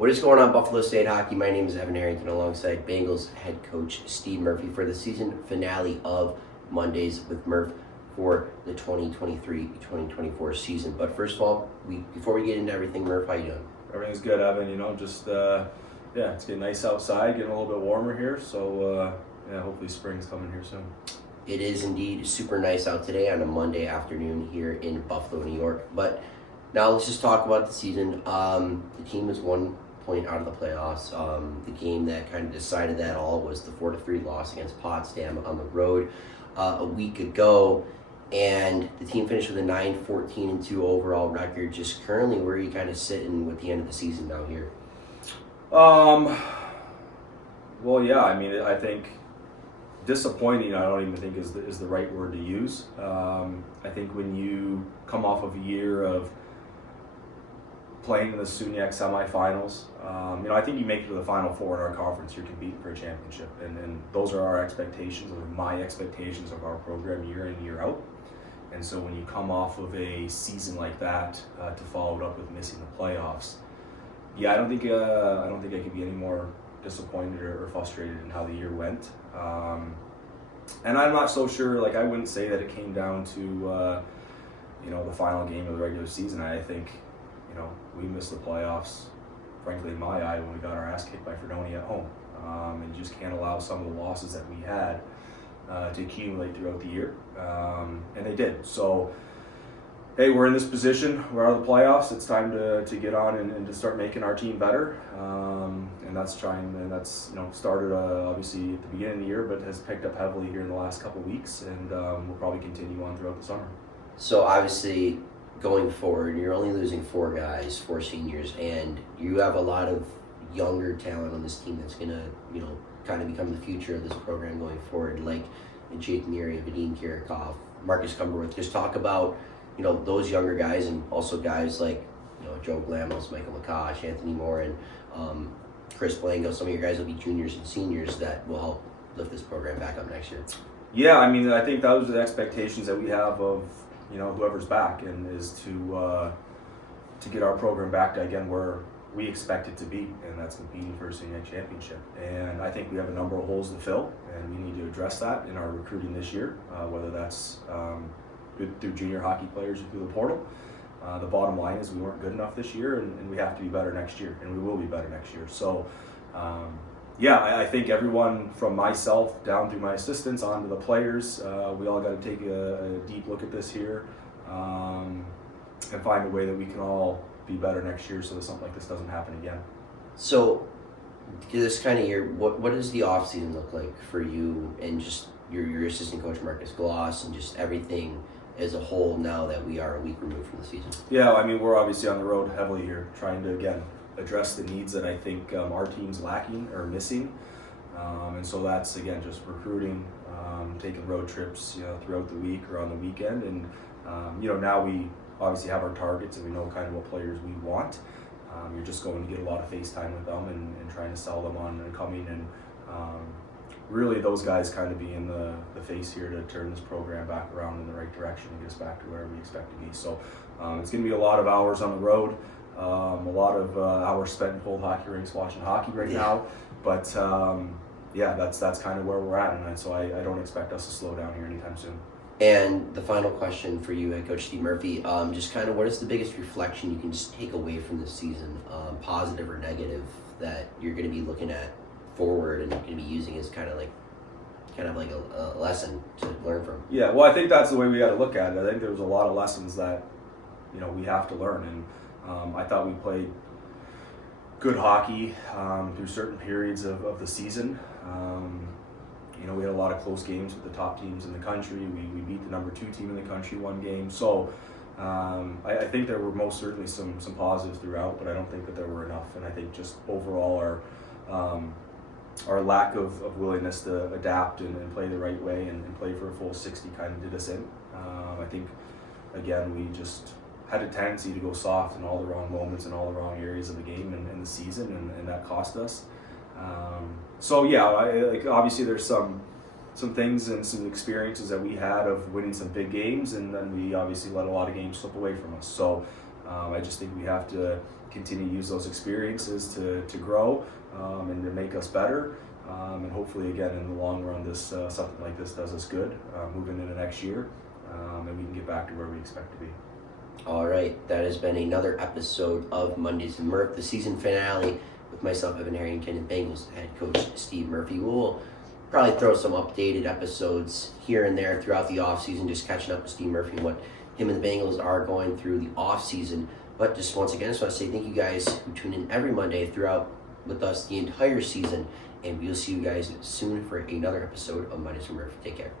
What is going on, Buffalo State Hockey? My name is Evan Harrington alongside Bengals head coach Steve Murphy for the season finale of Mondays with Murph for the 2023-2024 season. But first of all, before we get into everything, Murph, how you doing? Everything's good, Evan. Just it's getting nice outside, getting a little bit warmer here. So hopefully spring's coming here soon. It is indeed super nice out today on a Monday afternoon here in Buffalo, New York. But now let's just talk about the season. The team is 1 point out of the playoffs. The game that kind of decided that all was the 4-3 loss against Potsdam on the road a week ago. And the team finished with a 9-14-2 overall record. Just currently, where are you kind of sitting with the end of the season now here? I think disappointing, I don't even think is the right word to use. I think when you come off of a year of playing in the SUNYAC semifinals, I think you make it to the Final Four in our conference, you're competing for a championship. And those are our expectations, or my expectations of our program year in, year out. And so when you come off of a season like that to follow it up with missing the playoffs, I don't think I could be any more disappointed or frustrated in how the year went. And I'm not so sure, I wouldn't say that it came down to, the final game of the regular season. I think, we missed the playoffs, frankly, in my eye, when we got our ass kicked by Fredonia at home. And you just can't allow some of the losses that we had to accumulate throughout the year. And they did. So, hey, we're in this position. We're out of the playoffs. It's time to get on and to start making our team better. And that's started obviously at the beginning of the year, but has picked up heavily here in the last couple of weeks, and will probably continue on throughout the summer. So obviously, going forward, you're only losing 4 guys, 4 seniors, and you have a lot of younger talent on this team that's going to, kind of become the future of this program going forward, like Jake Neary, Vadim Kirikov, Marcus Cumberworth. Just talk about, those younger guys, and also guys like, Joe Glamos, Michael McCosh, Anthony Moore, and Chris Blango. Some of your guys will be juniors and seniors that will help lift this program back up next year. Yeah, I think those are the expectations that we have of, whoever's back, and is to get our program back to, again, where we expect it to be, and that's competing for a senior championship. And I think we have a number of holes to fill, and we need to address that in our recruiting this year, whether that's through junior hockey players or through the portal. The bottom line is we weren't good enough this year, and we have to be better next year, and we will be better next year. So, I think everyone from myself down through my assistants on to the players, we all got to take a deep look at this here and find a way that we can all be better next year so that something like this doesn't happen again. So, this kind of year, what does the off season look like for you and just your assistant coach Marcus Gloss and just everything as a whole now that we are a week removed from the season? Yeah, we're obviously on the road heavily here, trying to, again, address the needs that I think our team's lacking or missing. And so that's, again, just recruiting, taking road trips, throughout the week or on the weekend. And, now we obviously have our targets and we know kind of what players we want. You're just going to get a lot of FaceTime with them and trying to sell them on and coming, and really those guys kind of being the face here to turn this program back around in the right direction and get us back to where we expect to be. So it's going to be a lot of hours on the road, a lot of hours spent in cold hockey rinks watching hockey right now. But that's kind of where we're at, and so I don't expect us to slow down here anytime soon. And the final question for you, head coach Steve Murphy, just kind of what is the biggest reflection you can just take away from this season, positive or negative, that you're going to be looking at forward and going to be using as kind of like a lesson to learn from? Yeah, well, I think that's the way we got to look at it. I think there was a lot of lessons that we have to learn, and I thought we played good hockey through certain periods of the season. We had a lot of close games with the top teams in the country. We beat the number 2 team in the country one game. So I think there were most certainly some positives throughout, but I don't think that there were enough. And I think just overall our lack of willingness to adapt and play the right way and play for a full 60 kind of did us in. I think, again, we just had a tendency to go soft in all the wrong moments and all the wrong areas of the game and the season, and that cost us. Obviously there's some things and some experiences that we had of winning some big games, and then we obviously let a lot of games slip away from us. So I just think we have to continue to use those experiences to grow and to make us better. And hopefully, again, in the long run, this something like this does us good moving into next year, and we can get back to where we expect to be. All right, that has been another episode of Mondays with Murph, the season finale with myself, Evan Harrington, and Bengals head coach Steve Murphy. We'll probably throw some updated episodes here and there throughout the offseason, just catching up with Steve Murphy and what him and the Bengals are going through the offseason. But just once again, I just want to say thank you guys who tune in every Monday throughout with us the entire season, and we'll see you guys soon for another episode of Mondays with Murph. Take care.